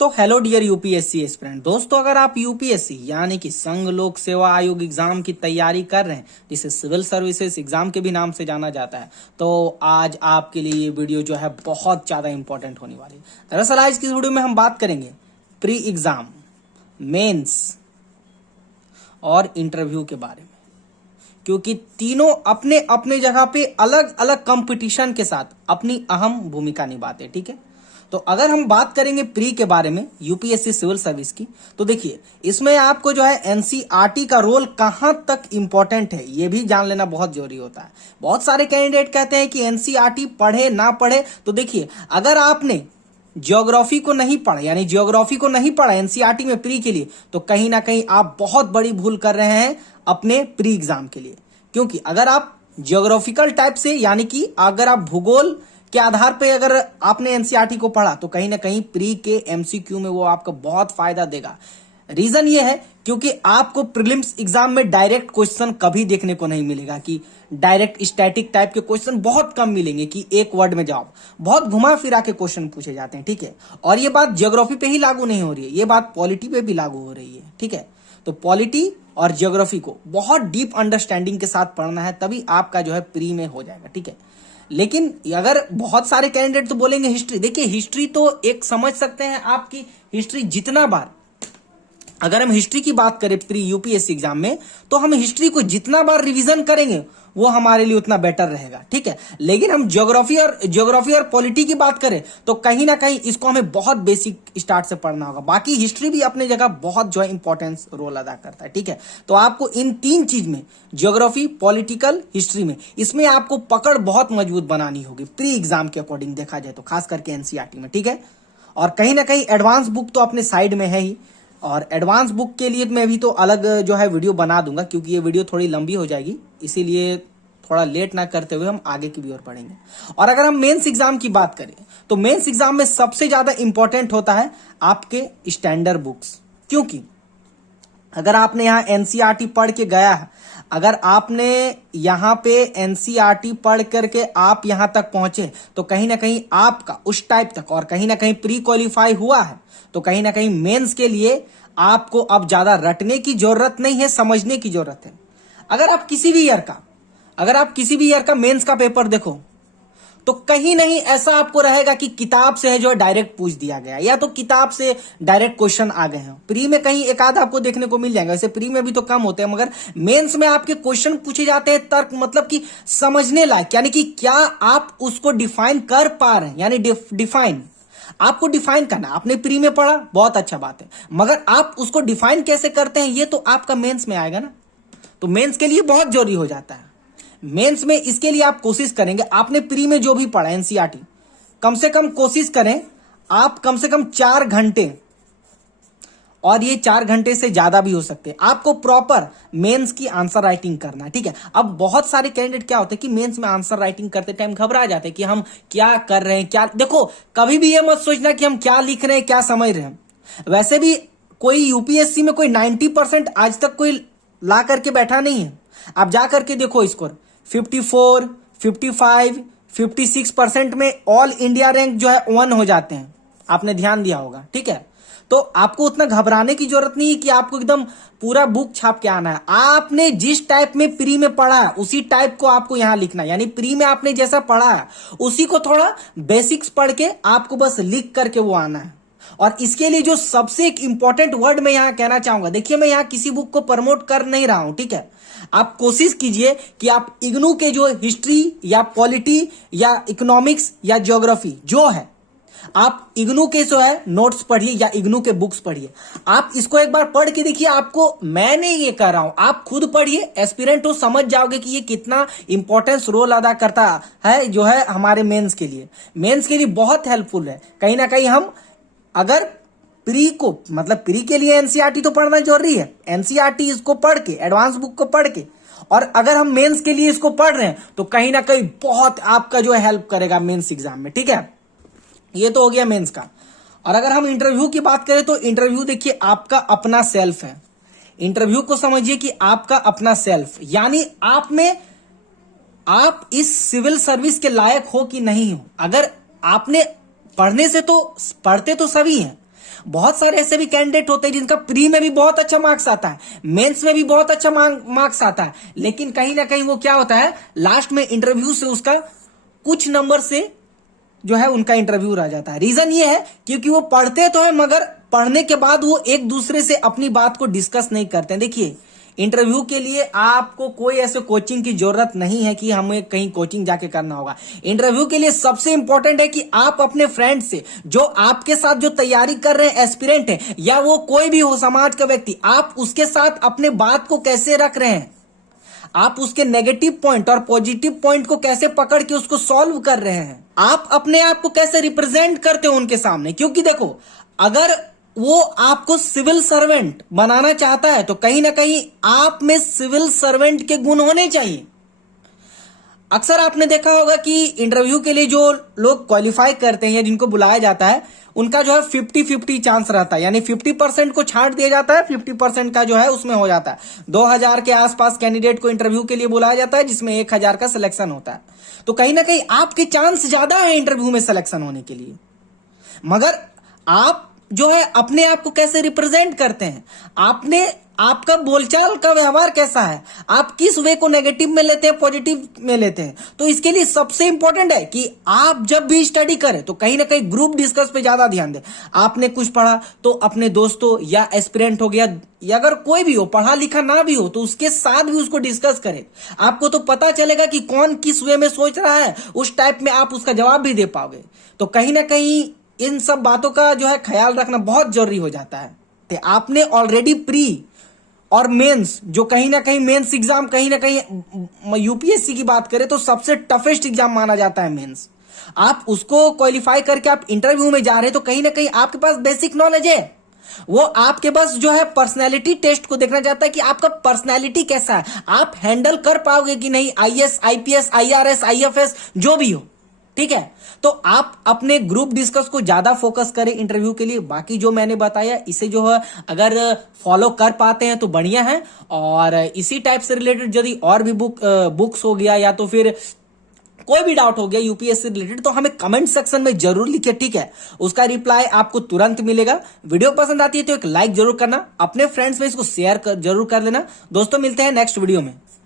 तो hello dear UPSC aspirant दोस्तों, अगर आप यूपीएससी यानी कि संघ लोक सेवा आयोग एग्जाम की तैयारी कर रहे हैं, जिसे सिविल सर्विसेज एग्जाम के भी नाम से जाना जाता है, तो आज आपके लिए ये वीडियो जो है बहुत ज्यादा इंपॉर्टेंट होने वाली है। दरअसल आज की इस वीडियो में हम बात करेंगे प्री एग्जाम, मेंस और इंटरव्यू के बारे में, क्योंकि तीनों अपने अपने जगह पे अलग अलग कंपटीशन के साथ अपनी अहम भूमिका निभाते हैं। ठीक है, तो अगर हम बात करेंगे प्री के बारे में यूपीएससी सिविल सर्विस की, तो देखिए इसमें आपको जो है एनसीईआरटी का रोल कहां तक इंपॉर्टेंट है ये भी जान लेना बहुत जरूरी होता है। बहुत सारे कैंडिडेट कहते हैं कि एनसीईआरटी पढ़े ना पढ़े, तो देखिए अगर आपने ज्योग्राफी को नहीं पढ़ा, यानी ज्योग्राफी को नहीं पढ़ा एनसीईआरटी में प्री के लिए, तो कहीं ना कहीं आप बहुत बड़ी भूल कर रहे हैं अपने प्री एग्जाम के लिए। क्योंकि अगर आप ज्योग्राफिकल टाइप से, यानी कि अगर आप भूगोल के आधार पे अगर आपने एनसीईआरटी को पढ़ा, तो कहीं ना कहीं प्री के एमसीक्यू में वो आपको बहुत फायदा देगा। रीजन ये है क्योंकि आपको प्रीलिम्स एग्जाम में डायरेक्ट क्वेश्चन कभी देखने को नहीं मिलेगा, कि डायरेक्ट स्टैटिक टाइप के क्वेश्चन बहुत कम मिलेंगे कि एक वर्ड में जवाब, बहुत घुमा फिरा के क्वेश्चन पूछे जाते हैं। ठीक है, और ये बात ज्योग्राफी पे ही लागू नहीं हो रही है, ये बात पॉलिटी पे भी लागू हो रही है। ठीक है, तो पॉलिटी और ज्योग्राफी को बहुत डीप अंडरस्टैंडिंग के साथ पढ़ना है, तभी आपका जो है प्री में हो जाएगा। ठीक है, लेकिन अगर बहुत सारे कैंडिडेट तो बोलेंगे हिस्ट्री, देखिए हिस्ट्री तो एक समझ सकते हैं आपकी हिस्ट्री जितना बार, अगर हम हिस्ट्री की बात करें प्री यूपीएससी एग्जाम में, तो हम हिस्ट्री को जितना बार रिवीजन करेंगे वो हमारे लिए उतना बेटर रहेगा। ठीक है, लेकिन हम ज्योग्राफी और पॉलिटी की बात करें तो कहीं ना कहीं इसको हमें बहुत बेसिक स्टार्ट से पढ़ना होगा। बाकी हिस्ट्री भी अपने जगह बहुत जो है इंपॉर्टेंस रोल अदा करता है। ठीक है, तो आपको इन तीन चीज में, ज्योग्राफी, पॉलिटिकल, हिस्ट्री में, इसमें आपको पकड़ बहुत मजबूत बनानी होगी प्री एग्जाम के अकॉर्डिंग देखा जाए तो, खास करके एनसीईआरटी में। ठीक है, और कहीं ना कहीं एडवांस बुक तो अपने साइड में है ही, और एडवांस बुक के लिए मैं भी तो अलग जो है वीडियो बना दूंगा, क्योंकि ये वीडियो थोड़ी लंबी हो जाएगी, इसीलिए थोड़ा लेट ना करते हुए हम आगे की भी ओर पढ़ेंगे। और अगर हम मेंस एग्जाम की बात करें तो मेंस एग्जाम में सबसे ज्यादा इंपॉर्टेंट होता है आपके स्टैंडर्ड बुक्स, क्योंकि अगर आपने यहां एनसीईआरटी पढ़ के गया है, अगर आपने यहां पे एनसीईआरटी पढ़ करके आप यहां तक पहुंचे, तो कहीं ना कहीं आपका उस टाइप तक, और कहीं ना कहीं प्री क्वालिफाई हुआ है, तो कहीं ना कहीं मेंस के लिए आपको अब ज्यादा रटने की जरूरत नहीं है, समझने की जरूरत है। अगर आप किसी भी ईयर का मेंस का पेपर देखो, तो कहीं नहीं ऐसा आपको रहेगा कि किताब से है जो डायरेक्ट पूछ दिया गया, या तो किताब से डायरेक्ट क्वेश्चन आ गए हैं। प्री में कहीं एक आध आपको देखने को मिल जाएगा, वैसे प्री में भी तो कम होते हैं, मगर मेंस में आपके क्वेश्चन पूछे जाते हैं तर्क, मतलब कि समझने लायक, यानी कि क्या आप उसको डिफाइन कर पा रहे हैं, यानी डिफाइन आपको डिफाइन करना। आपने प्री में पढ़ा, बहुत अच्छा बात है, मगर आप उसको डिफाइन कैसे करते हैं ये तो आपका मेंस में आएगा ना। तो मेंस के लिए बहुत जरूरी हो जाता है। मेंस में इसके लिए आप कोशिश करेंगे, आपने प्री में जो भी पढ़ा एनसीईआरटी, कम से कम कोशिश करें आप कम से कम 4 घंटे, और ये 4 घंटे से ज्यादा भी हो सकते हैं, आपको प्रॉपर मेंस की आंसर राइटिंग करना है। ठीक है, अब बहुत सारे कैंडिडेट क्या होते हैं कि मेंस में आंसर राइटिंग करते टाइम घबरा जाते हैं कि हम क्या कर रहे हैं, क्या। देखो कभी भी ये मत सोचना कि हम क्या लिख रहे हैं, क्या समझ रहे हैं। वैसे भी कोई यूपीएससी में कोई 90% आज तक कोई ला करके बैठा नहीं है। आप जा करके देखो स्कोर 54, 55, 56% में ऑल इंडिया रैंक जो है 1 हो जाते हैं, आपने ध्यान दिया होगा। ठीक है, तो आपको उतना घबराने की जरूरत नहीं है कि आपको एकदम पूरा बुक छाप के आना है। आपने जिस टाइप में प्री में पढ़ा है उसी टाइप को आपको यहां लिखना है, यानी प्री में आपने जैसा पढ़ा है उसी को थोड़ा बेसिक्स पढ़ के आपको बस लिख करके वो आना है। और इसके लिए जो सबसे एक इंपॉर्टेंट वर्ड मैं यहां कहना चाहूंगा, देखिए मैं यहां किसी बुक को प्रमोट कर नहीं रहा हूं। ठीक है, आप कोशिश कीजिए कि आप इग्नू के जो हिस्ट्री या पॉलिटी या इकोनॉमिक्स या ज्योग्राफी जो है, आप इग्नू के जो है नोट्स पढ़िए या इग्नू के बुक्स पढ़िए। आप इसको एक बार पढ़ के देखिए, आपको मैं नहीं ये कह रहा हूं, आप खुद पढ़िए, एस्पिरेंट हो, समझ जाओगे कि ये कितना इंपॉर्टेंस रोल अदा करता है जो है हमारे मेंस के लिए। मेंस के लिए बहुत हेल्पफुल है। कहीं ना कहीं हम अगर प्री को, मतलब प्री के लिए एनसीईआरटी तो पढ़ना जरूरी है, एनसीईआरटी इसको पढ़ के, एडवांस बुक को पढ़ के, और अगर हम मेंस के लिए इसको पढ़ रहे हैं तो कहीं ना कहीं बहुत आपका जो है हेल्प करेगा मेंस एग्जाम में। ठीक है, ये तो हो गया मेंस का। और अगर हम इंटरव्यू की बात करें तो इंटरव्यू देखिए आपका अपना सेल्फ है। इंटरव्यू को समझिए कि आपका अपना सेल्फ, यानी आप इस सिविल सर्विस के लायक हो कि नहीं हो। अगर आपने पढ़ने से तो, पढ़ते तो सभी हैं, बहुत सारे ऐसे भी कैंडिडेट होते हैं जिनका प्री में भी बहुत अच्छा मार्क्स आता है, मेंस में भी बहुत अच्छा मार्क्स आता है, लेकिन कहीं ना कहीं वो क्या होता है, लास्ट में इंटरव्यू से उसका कुछ नंबर से जो है उनका इंटरव्यू रह जाता है। रीजन ये है क्योंकि वो पढ़ते तो है मगर पढ़ने के बाद वो एक दूसरे से अपनी बात को डिस्कस नहीं करते हैं। देखिए, इंटरव्यू के लिए आपको कोई ऐसे कोचिंग की जरूरत नहीं है कि हमें कहीं कोचिंग जाके करना होगा। इंटरव्यू के लिए सबसे इंपॉर्टेंट है कि आप अपने फ्रेंड से, जो आपके साथ जो तैयारी कर रहे हैं एस्पिरेंट है या वो कोई भी हो समाज का व्यक्ति, आप उसके साथ अपने बात को कैसे रख रहे हैं, आप उसके नेगेटिव पॉइंट और पॉजिटिव पॉइंट को कैसे पकड़ के उसको सॉल्व कर रहे हैं, आप अपने आप को कैसे रिप्रेजेंट करते हो उनके सामने। क्योंकि देखो, अगर वो आपको सिविल सर्वेंट बनाना चाहता है तो कहीं ना कहीं आप में सिविल सर्वेंट के गुण होने चाहिए। अक्सर आपने देखा होगा कि इंटरव्यू के लिए जो लोग क्वालिफाई करते हैं या जिनको बुलाया जाता है, उनका जो है 50-50 चांस रहता है, यानी 50% को छांट दिया जाता है, 50% का जो है उसमें हो जाता है। 2000 के आसपास कैंडिडेट को इंटरव्यू के लिए बुलाया जाता है, जिसमें 1000 का सिलेक्शन होता है। तो कहीं ना कहीं आपके चांस ज्यादा है इंटरव्यू में सिलेक्शन होने के लिए। मगर आप जो है अपने आप को कैसे रिप्रेजेंट करते हैं, आपका बोलचाल का व्यवहार कैसा है, आप किस वे को नेगेटिव में लेते हैं, पॉजिटिव में लेते हैं। तो इसके लिए सबसे इंपॉर्टेंट है कि आप जब भी स्टडी करें तो कहीं ना कहीं ग्रुप डिस्कस पे ज्यादा ध्यान दें। आपने कुछ पढ़ा तो अपने दोस्तों या एस्पिरेंट हो गया या अगर कोई भी हो, पढ़ा लिखा ना भी हो, तो उसके साथ भी उसको डिस्कस करें। आपको तो पता चलेगा कि कौन किस वे में सोच रहा है, उस टाइप में आप उसका जवाब भी दे पाओगे। तो कहीं ना कहीं इन सब बातों का जो है ख्याल रखना बहुत जरूरी हो जाता है। तो आपने ऑलरेडी प्री और मेंस, जो कहीं ना कहीं मेंस एग्जाम, कहीं ना कहीं यूपीएससी की बात करें तो सबसे टफेस्ट एग्जाम माना जाता है मेंस। आप उसको क्वालिफाई करके आप इंटरव्यू में जा रहे हैं तो कहीं ना कहीं आपके पास बेसिक नॉलेज है। वो आपके पास जो है पर्सनैलिटी टेस्ट को देखना चाहता है कि आपका पर्सनैलिटी कैसा है, आप हैंडल कर पाओगे कि नहीं आईएएस, आईपीएस, आईआरएस, आईएफएस जो भी हो। ठीक है, तो आप अपने ग्रुप डिस्कस को ज्यादा फोकस करें इंटरव्यू के लिए। बाकी जो मैंने बताया इसे जो है अगर फॉलो कर पाते हैं तो बढ़िया है। और इसी टाइप से रिलेटेड यदि और भी बुक्स हो गया या तो फिर कोई भी डाउट हो गया यूपीएससी रिलेटेड तो हमें कमेंट सेक्शन में जरूर लिखिए। ठीक है, उसका रिप्लाई आपको तुरंत मिलेगा। वीडियो पसंद आती है तो एक लाइक जरूर करना, अपने फ्रेंड्स में इसको शेयर जरूर कर लेना। दोस्तों, मिलते हैं नेक्स्ट वीडियो में।